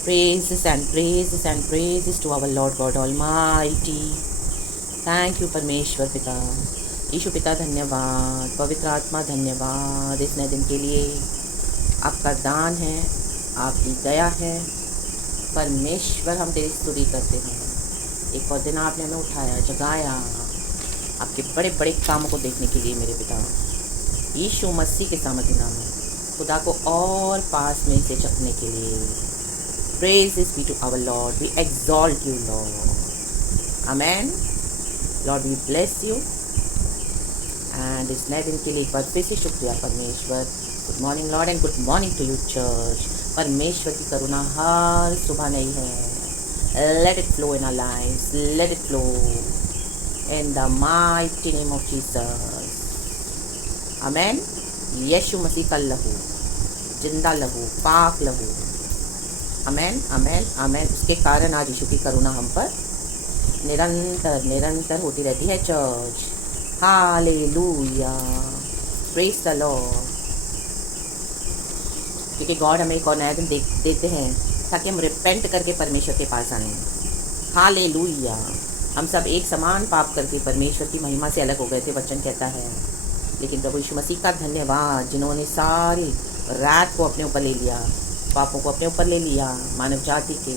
Praises and praises and praises to our Lord God Almighty. Thank you परमेश्वर पिता, यीशु पिता धन्यवाद, पवित्र आत्मा धन्यवाद इस नए दिन के लिए। आपका दान है, आपकी दया है परमेश्वर, हम तेरी स्तुति करते हैं। एक और दिन आपने हमें उठाया, जगाया आपके बड़े बड़े कामों को देखने के लिए मेरे पिता, यीशु मसीह के सामर्थ्य नाम में खुदा को और पास में से चखने के लिए। Praises be to our Lord, we exalt you Lord, amen। Lord we bless you and इस नए दिन के लिए एक बार फिर से शुक्रिया परमेश्वर। Good morning lord and good morning to you church. परमेश्वर की करुणा हर सुबह नई है। Let it flow in our lives, let it flow in the mighty name of Jesus, amen. यीशु मसीह का लहू, जिंदा लहू, पाक लहू, आमेन आमेन आमेन, उसके कारण आज यीशु की करुणा हम पर निरंतर निरंतर होती रहती है church. Hallelujah, praise the Lord. क्योंकि गॉड हमें एक और नया दिन देते हैं ताकि हम रिपेंट करके परमेश्वर के पास आएँ। हालेलुया। हम सब एक समान पाप करके परमेश्वर की महिमा से अलग हो गए थे, वचन कहता है। लेकिन प्रभु यीशु मसीह का धन्यवाद, जिन्होंने सारी रात को अपने ऊपर ले लिया, पापों को अपने ऊपर ले लिया मानव जाति के,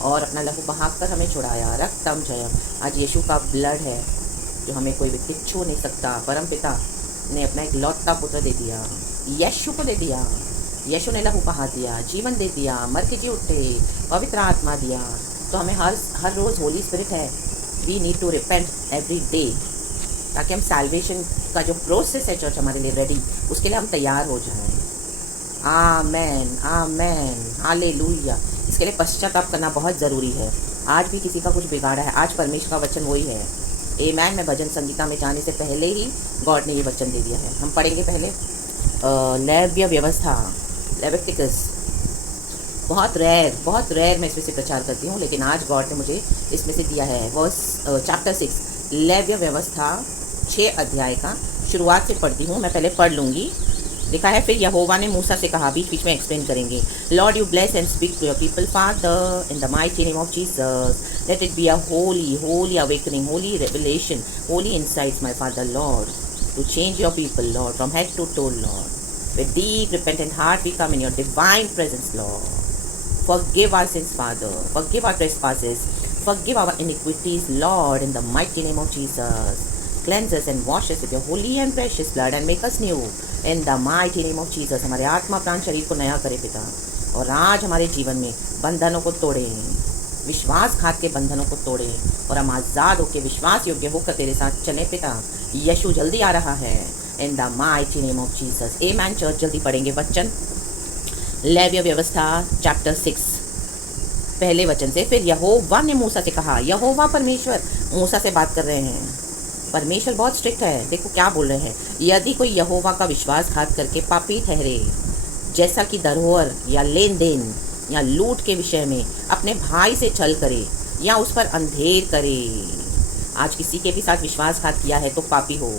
और अपना लहू बहाकर हमें छुड़ाया। रक्तम जयम, आज यीशु का ब्लड है जो हमें कोई व्यक्ति छू नहीं सकता। परम पिता ने अपना एक लौता पुत्र दे दिया, यीशु को दे दिया। यीशु ने लहू बहा दिया, जीवन दे दिया, मर के जी उठे, पवित्र आत्मा दिया। तो हमें हर रोज़ होली स्पिरिट है, we need to repent every day, ताकि हम सैल्वेशन का जो प्रोसेस है चर्च हमारे लिए रेडी, उसके लिए हम तैयार हो जाएं। आमेन आमेन, हालेलुया। इसके लिए पश्चाताप करना बहुत ज़रूरी है। आज भी किसी का कुछ बिगाड़ा है, आज परमेश्वर का वचन वही है। आमेन। मैं भजन संगीता में जाने से पहले ही गॉड ने ये वचन दे दिया है। हम पढ़ेंगे पहले लैव्य व्यवस्था, लेविटिकस। बहुत रेयर मैं इसमें से प्रचार करती हूँ, लेकिन आज गॉड ने मुझे इसमें से दिया है। वर्स चैप्टर 6 लैव्य व्यवस्था 6 अध्याय का शुरुआत से पढ़ती हूँ। मैं पहले पढ़ लूँगी। लिखा है, फिर यहोवा ने मूसा से कहा, बीच बीच में एक्सप्लेन करेंगे। Lord you bless and speak to your people father in the mighty name of Jesus, let it be a holy awakening, holy revelation, holy insights my father lord, to change your people lord from head to toe lord. With deep repentant heart we come in your divine presence, Lord. Forgive our sins, Father. Forgive our trespasses. Forgive our iniquities, Lord, in the mighty name of Jesus. Cleanse us and wash us with your holy and precious blood and make us new in the mighty name of Jesus. हमारे आत्मा प्राण शरीर को नया करे पिता, और आज हमारे जीवन में बंधनों को तोड़े, विश्वासघात के बंधनों को तोड़े, और हम आज़ाद होकर विश्वास योग्य होकर तेरे साथ चले पिता। यीशु जल्दी आ रहा है in the mighty name of Jesus, amen। Church जल्दी पढ़ेंगे वचन। लेव्य व्यवस्था चैप्टर 6 पहले वचन से, फिर यहोवा ने मूसा से कहा। यहोवा परमेश्वर मूसा से बात कर रहे हैं। परमेश्वर बहुत स्ट्रिक्ट है। देखो क्या बोल रहे हैं, यदि कोई यहोवा का विश्वासघात करके पापी ठहरे, जैसा कि धरोहर या लेन देन या लूट के विषय में अपने भाई से छल करे या उस पर अंधेर करे। आज किसी के भी साथ विश्वासघात किया है तो पापी हो।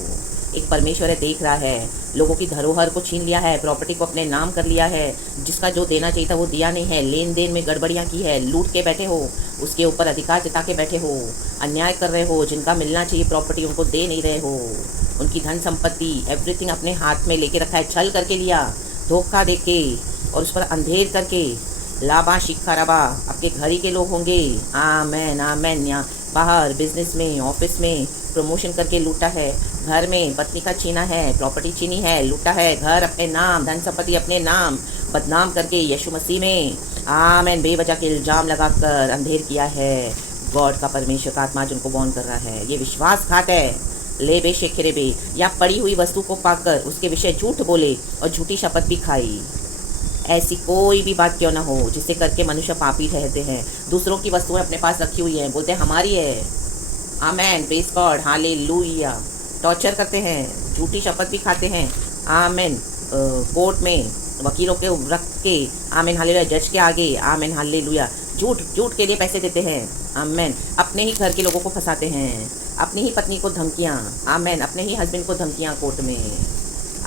एक परमेश्वर है, देख रहा है, लोगों की धरोहर को छीन लिया है, प्रॉपर्टी को अपने नाम कर लिया है, जिसका जो देना चाहिए था वो दिया नहीं है, लेन देन में गड़बड़ियाँ की है, लूट के बैठे हो, उसके ऊपर अधिकार जता के बैठे हो, अन्याय कर रहे हो, जिनका मिलना चाहिए प्रॉपर्टी उनको दे नहीं रहे हो, उनकी धन संपत्ति एवरीथिंग अपने हाथ में लेके रखा है, छल करके लिया, धोखा दे के और उस पर अंधेर करके। लाबा शिखा रबा आपके घर ही के लोग होंगे, आमेन आमेन। या बाहर बिजनेस में, ऑफिस में प्रमोशन करके लूटा है, घर में पत्नी का छीना है, प्रॉपर्टी छीनी है, लूटा है, घर अपने नाम, धन संपत्ति अपने नाम, बदनाम करके यीशु मसीह में आमेन बेवजह के इल्ज़ाम लगाकर अंधेर किया है। गॉड का परमेश्वर का आत्मा जिनको वॉर्न कर रहा है, ये विश्वासघात है। ले बे शेखरे बे, या पड़ी हुई वस्तु को पाकर उसके विषय झूठ बोले और झूठी शपथ भी खाई। ऐसी कोई भी बात क्यों ना हो जिससे करके मनुष्य पापी ठहरते हैं। दूसरों की वस्तुएं अपने पास रखी हुई हैं, बोलते हैं हमारी है, आमेन, प्रेज़ गॉड, हालेलुया। टॉर्चर करते हैं, झूठी शपथ भी खाते हैं, आमेन। कोर्ट में वकीलों के रख के, आमेन हालेलुया, जज के आगे, आमेन हालेलुया, झूठ के लिए पैसे देते हैं, आमेन। अपने ही घर के लोगों को फंसाते हैं, अपनी ही पत्नी को धमकियाँ, आमेन, अपने ही हस्बैंड को धमकियाँ कोर्ट में,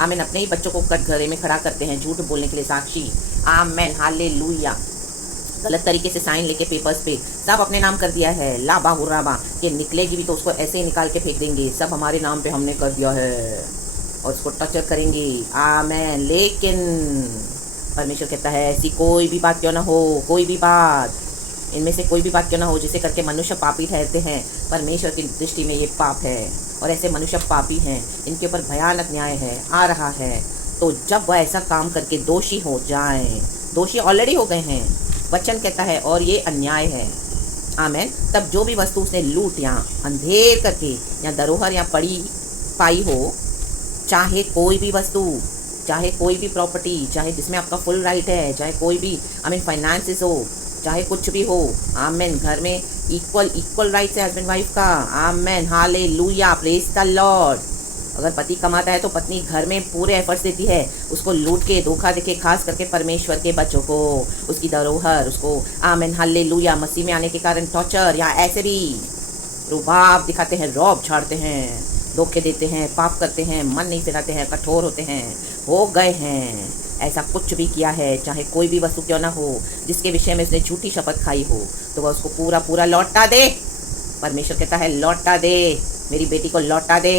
आमेन, अपने ही बच्चों को कटघरे में खड़ा करते हैं झूठ बोलने के लिए साक्षी, आमेन हालेलुया। गलत तरीके से साइन लेके पेपर्स पे सब अपने नाम कर दिया है। ला बाहुराबा कि निकलेगी भी तो उसको ऐसे ही निकाल के फेंक देंगे, सब हमारे नाम पे हमने कर दिया है और उसको टॉर्चर करेंगे। आमेन। लेकिन परमेश्वर कहता है ऐसी कोई भी बात क्यों ना हो, कोई भी बात, इनमें से कोई भी बात क्यों ना हो जिसे करके मनुष्य पापी ठहरते हैं, परमेश्वर की दृष्टि में ये पाप है और ऐसे मनुष्य पापी हैं, इनके ऊपर भयानक न्याय है आ रहा है। तो जब वह ऐसा काम करके दोषी हो जाएं, दोषी ऑलरेडी हो गए हैं, वचन कहता है, और ये अन्याय है। आमेन। तब जो भी वस्तु उसने लूट या अंधेर करके या धरोहर या पड़ी पाई हो, चाहे कोई भी वस्तु, चाहे कोई भी प्रॉपर्टी, चाहे जिसमें आपका फुल राइट है, चाहे कोई भी फाइनेंसेस हो, चाहे कुछ भी हो, आमेन। घर में इक्वल राइट्स है हस्बैंड वाइफ का। आमेन। हालेलुया। Praise the Lord. अगर पति कमाता है तो पत्नी घर में पूरे एफर्ट्स देती है, उसको लूट के धोखा देके, खास करके परमेश्वर के बच्चों को, उसकी धरोहर, उसको आमेन हालेलुया मसीह में आने के कारण टॉर्चर या ऐसे भी रुबाब दिखाते हैं, रौब छाड़ते हैं, धोखे देते हैं, पाप करते हैं, मन नहीं फिराते हैं, कठोर होते हैं, हो गए हैं। ऐसा कुछ भी किया है, चाहे कोई भी वस्तु क्यों ना हो जिसके विषय में उसने झूठी शपथ खाई हो, तो वह उसको पूरा पूरा लौटा दे। परमेश्वर कहता है लौटा दे, मेरी बेटी को लौटा दे,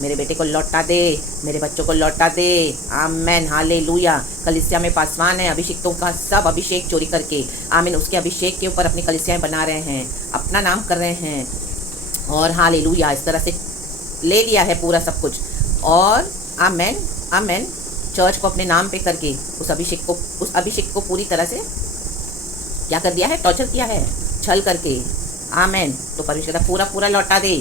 मेरे बेटे को लौटा दे, मेरे बच्चों को लौटा दे। Amen hallelujah. कलीसिया में पासवान है, अभिषेक्तों का सब अभिषेक चोरी करके, आमीन, उसके अभिषेक के ऊपर अपनी कलीसियाएं बना रहे हैं, अपना नाम कर रहे हैं, और हालेलुया इस तरह से ले लिया है पूरा सब कुछ। और आमेन आमेन चर्च को अपने नाम पे करके उस अभिषेक को पूरी तरह से क्या कर दिया है, टॉर्चर किया है, छल करके। आमेन। तो परमेश्वर पूरा पूरा लौटा दे।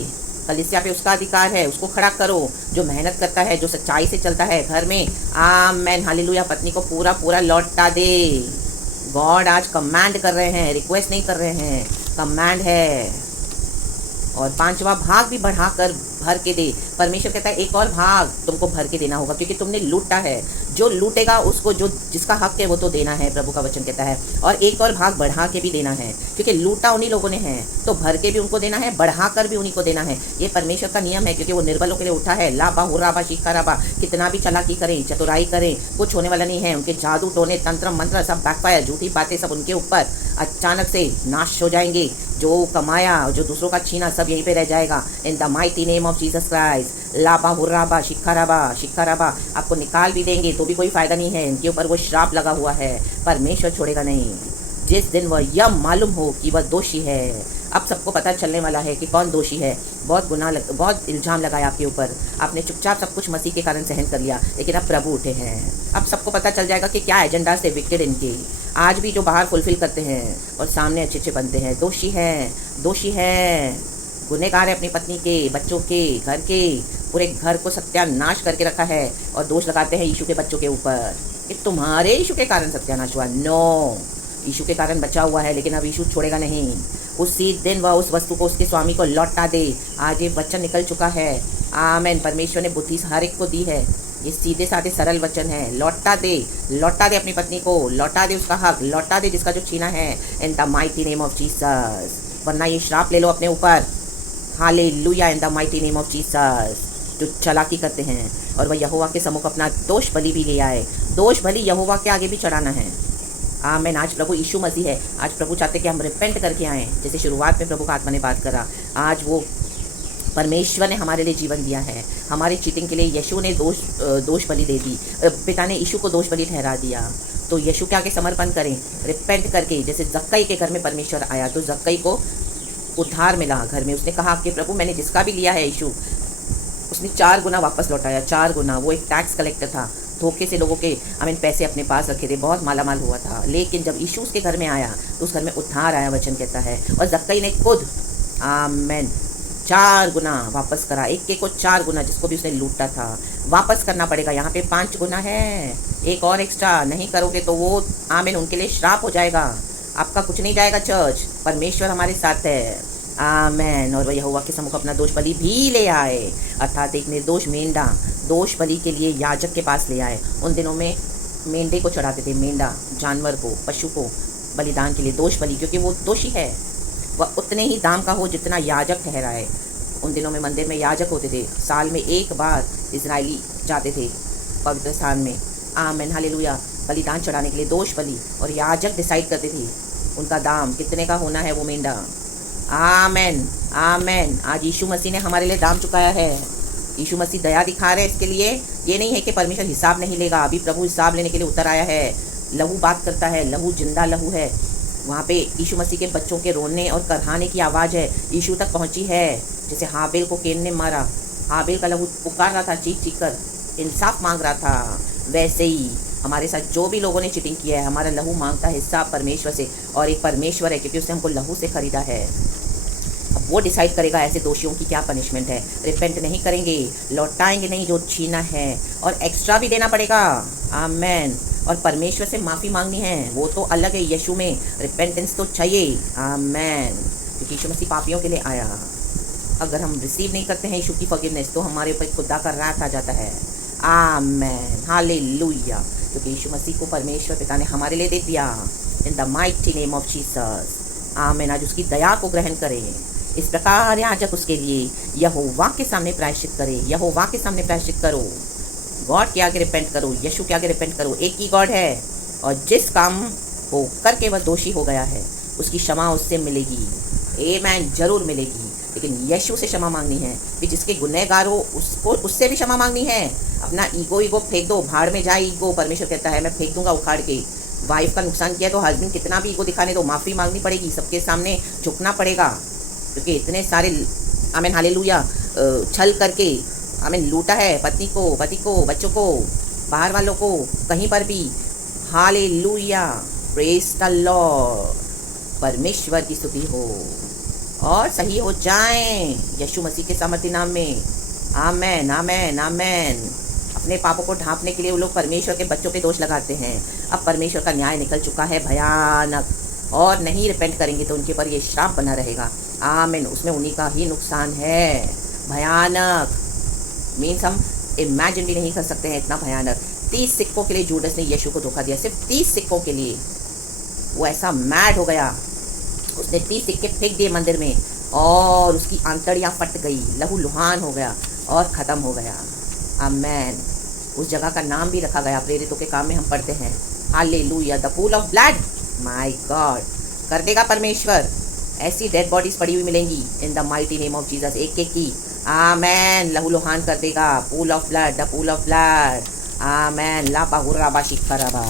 कलीसिया पे उसका अधिकार है, उसको खड़ा करो, जो मेहनत करता है, जो सच्चाई से चलता है घर में। Amen hallelujah. पत्नी को पूरा पूरा लौटा दे। गॉड आज कमांड कर रहे हैं, रिक्वेस्ट नहीं कर रहे हैं, कमांड है। और 5वां भाग भी बढ़ाकर भर के दे। परमेश्वर कहता है एक और भाग तुमको भर के देना होगा, क्योंकि तुमने लूटा है। जो लूटेगा उसको जो जिसका हक है वो तो देना है, प्रभु का वचन कहता है। और एक और भाग बढ़ा के भी देना है, क्योंकि लूटा उन्हीं लोगों ने है, तो भर के भी उनको देना है, बढ़ा कर भी उन्हीं को देना है। ये परमेश्वर का नियम है, क्योंकि वो निर्बलों के लिए उठा है। लाबा हुराबा शिखाराबा, कितना भी चालाकी करें, चतुराई करें, कुछ होने वाला नहीं है। उनके जादू टोने तंत्र मंत्र सब बैकफायर, झूठी बातें सब उनके ऊपर अचानक से नाश हो जाएंगे। जो कमाया, जो दूसरों का छीना, सब यहीं पे रह जाएगा। इन the mighty name of Jesus Christ. लाबा हुर्राबा शिखाराबा आपको निकाल भी देंगे तो भी कोई फायदा नहीं है। इनके ऊपर वो श्राप लगा हुआ है, परमेश्वर छोड़ेगा नहीं। जिस दिन वह यह मालूम हो कि वह दोषी है, अब सबको पता चलने वाला है कि कौन दोषी है। बहुत इल्ज़ाम लगाया आपके ऊपर, आपने चुपचाप सब कुछ मसीह के कारण सहन कर लिया, लेकिन अब प्रभु उठे हैं। अब सबको पता चल जाएगा कि क्या एजेंडा से विकेड इनके आज भी जो बाहर फुलफिल करते हैं और सामने अच्छे अच्छे बनते हैं, दोषी हैं, गुनहगार है अपनी पत्नी के, बच्चों के, घर के, पूरे घर को सत्यानाश करके रखा है। और दोष लगाते हैं यीशु के बच्चों के ऊपर कि तुम्हारे यीशु के कारण सत्यानाश हुआ। नो, यीशु के कारण बचा हुआ है, लेकिन अब यीशु छोड़ेगा नहीं। उसी दिन वह उस वस्तु को उसके स्वामी को लौटा दे। आज ये वचन निकल चुका है। आमेन। परमेश्वर ने बुद्धि हर एक को दी है। ये सीधे साधे सरल वचन है। लौटा दे अपनी पत्नी को, लौटा दे उसका हक, लौटा दे जिसका जो छीना है, इन the mighty name of Jesus. वरना ये श्राप ले लो अपने ऊपर। Hallelujah. In the mighty name of Jesus. जो चालाकी करते हैं और वह यहोवा के सम्मुख अपना दोष बलि भी ले आए। दोष बलि यहोवा के आगे भी चढ़ाना है। आमेन। आज प्रभु यीशु मसीह है। आज प्रभु चाहते कि हम रिपेंट करके आएँ। जैसे शुरुआत में प्रभु का आत्मा ने बात करा, आज वो परमेश्वर ने हमारे लिए जीवन दिया है। हमारी चीटिंग के लिए यीशु ने दोष बलि दे दी, पिता ने यीशु को दोष बलि ठहरा दिया। तो यीशु के आगे समर्पण करें, रिपेंट करके। जैसे जक्कई के घर में परमेश्वर आया तो जक्कई को उद्धार मिला घर में। उसने कहा कि प्रभु मैंने जिसका भी लिया है यीशु, उसने 4 गुना वापस लौटाया, 4 गुना। वो एक टैक्स कलेक्टर था, धोखे से लोगों के पैसे अपने पास रखे थे, बहुत मालामाल हुआ था। लेकिन जब यीशु उसके घर में आया तो उस घर में उद्धार आया, वचन कहता है। और जक्कई ने खुद आमेन 4 गुना वापस करा। एक को 4 गुना जिसको भी उसने लूटा था वापस करना पड़ेगा। यहाँ पे 5 गुना है, एक और एक्स्ट्रा नहीं करोगे तो वो आमीन उनके लिए श्राप हो जाएगा। आपका कुछ नहीं जाएगा चर्च, परमेश्वर हमारे साथ है। आमेन। और वह यहोवा के सम्मुख अपना दोष बलि भी ले आए, अर्थात एक निर्दोष मेंढा दोष बलि के लिए याजक के पास ले आए। उन दिनों में मेंढे को चढ़ाते थे, मेंढा जानवर को, पशु को बलिदान के लिए, दोष बलि, क्योंकि वो दोषी है। वह उतने ही दाम का हो जितना याजक ठहराए। उन दिनों में मंदिर में याजक होते थे, साल में एक बार इजरायली जाते थे पवित्र स्थान में। Amen hallelujah. बलिदान चढ़ाने के लिए दोष बलि, और याजक डिसाइड करते थे उनका दाम कितने का होना है वो मेंढा। आमेन आमेन। आज यीशु मसीह ने हमारे लिए दाम चुकाया है। यीशु मसीह दया दिखा रहे हैं इसके लिए। ये नहीं है कि परमेश्वर हिसाब नहीं लेगा, अभी प्रभु हिसाब लेने के लिए उतर आया है। लहू बात करता है, लहू जिंदा लहू है। वहाँ पे यीशु मसीह के बच्चों के रोने और करहाने की आवाज़ है, यीशु तक पहुँची है। जैसे हाबिल को केन ने मारा, हाबिल का लहू पुकार रहा था, चीख चीख कर इंसाफ मांग रहा था, वैसे ही हमारे साथ जो भी लोगों ने चीटिंग किया है, हमारा लहू मांगता है हिस्सा परमेश्वर से। और एक परमेश्वर है क्योंकि उसने हमको लहू से खरीदा है। अब वो डिसाइड करेगा ऐसे दोषियों की क्या पनिशमेंट है। रिपेंट नहीं करेंगे, लौटाएंगे नहीं जो छीना है, और एक्स्ट्रा भी देना पड़ेगा। आमेन। और परमेश्वर से माफ़ी मांगनी है, वो तो अलग है। यीशु में रिपेंटेंस तो चाहिए। आमेन। क्योंकि यीशु मसीह पापियों के लिए आया। अगर हम रिसीव नहीं करते हैं यीशु की फॉरगिवनेस तो हमारे ऊपर खुदा का रात आ जाता है। आमेन, हालेलुया। क्योंकि यीशु मसीह को परमेश्वर पिता ने हमारे लिए दे दिया। In the mighty name of Jesus. Amen. आज उसकी दया को ग्रहण करें। इस प्रकार याजक उसके लिए यहोवा के सामने प्रायश्चित करे। यहोवा के सामने प्रायश्चित करो, गॉड के आगे रिपेंट करो, यीशु के आगे रिपेंट करो। एक ही गॉड है, और जिस काम को करके वह दोषी हो गया है उसकी क्षमा उससे मिलेगी। आमेन, जरूर मिलेगी। लेकिन यीशु से क्षमा मांगनी है। फिर जिसके गुनहगार हो उसको, उससे भी क्षमा मांगनी है। अपना ईगो फेंक दो, भाड़ में जाए ईगो। परमेश्वर कहता है मैं फेंक दूंगा उखाड़ के। वाइफ का नुकसान किया तो हस्बैंड कितना भी ईगो दिखाने दो, माफ़ी मांगनी पड़ेगी, सबके सामने झुकना पड़ेगा। क्योंकि इतने सारे आमीन हालेलुया छल करके आमीन लूटा है पत्नी को, पति को, बच्चों को, बाहर वालों को, कहीं पर भी। Hallelujah, praise the Lord. परमेश्वर की स्तुति हो और सही हो जाएं यीशु मसीह के सामर्थी नाम में। आमेन आमेन आमेन। अपने पापों को ढांपने के लिए वो लोग परमेश्वर के बच्चों पे दोष लगाते हैं। अब परमेश्वर का न्याय निकल चुका है भयानक, और नहीं रिपेंट करेंगे तो उनके पर ये श्राप बना रहेगा। आमीन। उसमें उन्हीं का ही नुकसान है। भयानक मीन्स हम इमेजिन भी नहीं कर सकते हैं इतना भयानक। 30 सिक्कों के लिए जूडस ने यीशु को धोखा दिया, सिर्फ 30 सिक्कों के लिए। वो ऐसा मैड हो गया, उसने 30 सिक्के फेंक दिए मंदिर में और उसकी आंतड़ियाँ फट गई, लहू लुहान हो गया और ख़त्म हो गया। आमेन। उस जगह का नाम भी रखा गया, प्रेरितों के काम में हम पढ़ते हैं। Hallelujah, the pool of blood. My god, कर देगा परमेश्वर। ऐसी डेड बॉडीज पड़ी हुई मिलेंगी in the mighty name of Jesus, एक एक की। आमेन। लहू लुहान कर देगा। Pool of blood, the pool of blood. Amen. ला बाहुराबा शिखराबा।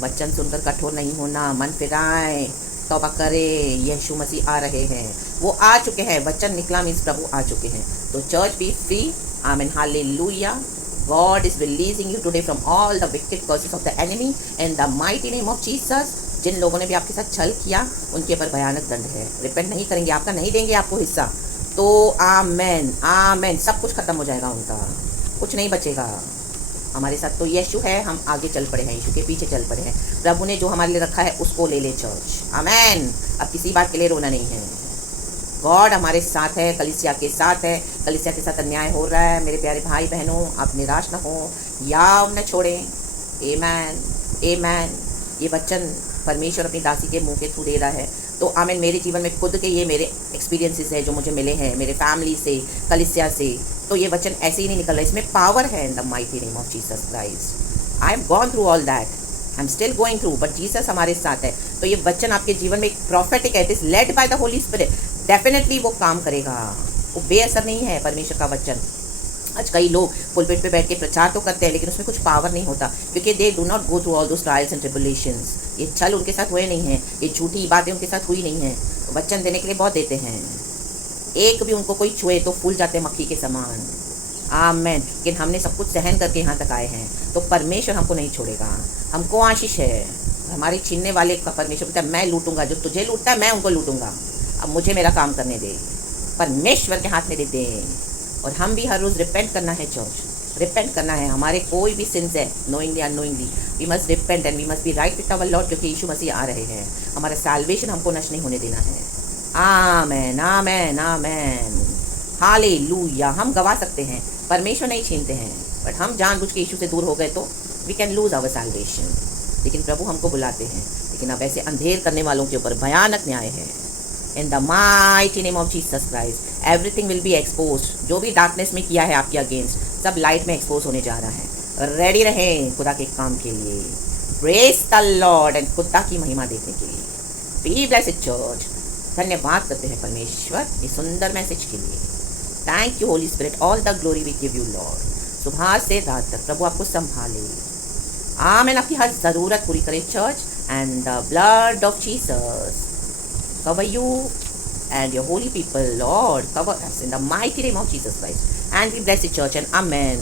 वचन सुनकर कठोर नहीं होना, मन फिराएं, तौबा करे। यीशु मसीह आ रहे हैं, वो आ चुके हैं। वचन निकला मीन्स प्रभु आ चुके हैं। तो चर्च बी फ्री। आमीन hallelujah. God is releasing you today from all the wicked curses of the enemy in the mighty name of Jesus. जिन लोगों ने भी आपके साथ छल किया उनके ऊपर भयानक दंड है। रिपेंट नहीं करेंगे, आपका नहीं देंगे आपको हिस्सा, तो आमेन आमेन, सब कुछ खत्म हो जाएगा, उनका कुछ नहीं बचेगा। हमारे साथ तो यीशु है, हम आगे चल पड़े हैं, यीशु के पीछे चल पड़े हैं। प्रभु ने जो हमारे लिए रखा है उसको ले ले चर्च। आमेन। अब किसी बात के लिए रोना नहीं है। गॉड हमारे साथ है, कलीसिया के साथ है। कलीसिया के साथ अन्याय हो रहा है, मेरे प्यारे भाई बहनों, आप निराश न हो या न छोड़ें। आमेन आमेन। ये वचन परमेश्वर अपनी दासी के मुंह के थ्रू दे रहा है। तो आमीन। मेरे जीवन में खुद के ये मेरे एक्सपीरियंसेस है जो मुझे मिले हैं मेरे फैमिली से, कलीसिया से। तो ये वचन ऐसे ही नहीं निकल रहा, इसमें पावर है इन the mighty name of Jesus Christ. I am gone through all that, I am still going through, but Jesus हमारे साथ है। तो ये वचन आपके जीवन में एक प्रॉफेटिक है, it is led by the Holi spirit. Definitely वो काम करेगा, वो बेअसर नहीं है परमेश्वर का वचन। आज कई लोग पुलपिट पे बैठ के प्रचार तो करते हैं लेकिन उसमें कुछ पावर नहीं होता, क्योंकि they do not go through all those trials and tribulations. ये छल उनके साथ हुए नहीं हैं, ये झूठी बातें उनके साथ हुई नहीं हैं। वचन देने के लिए बहुत देते हैं, एक भी उनको कोई छुए तो फूल जाते हैं मक्खी के समान। आमेन। लेकिन हमने सब कुछ सहन करके यहाँ तक आए हैं, तो परमेश्वर हमको नहीं छोड़ेगा। हमको आशीष है, हमारे छीनने वाले का परमेश्वर कहता है मैं लूटूंगा, जो तुझे लूटता है मैं उनको लूटूंगा। अब मुझे मेरा काम करने दे, परमेश्वर के हाथ में दे दे। और हम भी हर रोज़ रिपेंट करना है चर्च, रिपेंट करना है। हमारे कोई भी सिंस है, knowingly unknowingly, we must repent and we must be right with our lord, क्योंकि यीशु मसीह आ रहे हैं। हमारा सैल्वेशन हमको नष्ट नहीं होने देना है। आमेन आमेन आमेन। हालेलुया। हम गवा सकते हैं, परमेश्वर नहीं छीनते हैं, बट हम जानबूझ के यीशु से दूर हो गए तो we can lose our salvation. लेकिन प्रभु हमको बुलाते हैं, लेकिन अब ऐसे अंधेर करने वालों के ऊपर भयानक न्याय है। इन the mighty name of Jesus Christ everything will be expose. जो भी डार्कनेस में किया है आपके अगेंस्ट, सब लाइट में एक्सपोज होने जा रहा है। रेडी रहें खुदा के काम के लिए। प्रेज द लॉर्ड एंड खुदा की महिमा देखने के लिए। Be blessed church. धन्यवाद करते हैं परमेश्वर इस सुंदर मैसेज के लिए। Thank you holy spirit, all the glory we give you lord. सुबह से रात तक प्रभु आपको संभाले। आमीन। आपकी हर ज़रूरत पूरी करे church, and the blood of Jesus cover you and your holy people, Lord. Cover us in the mighty name of Jesus Christ. And we bless the church, and amen.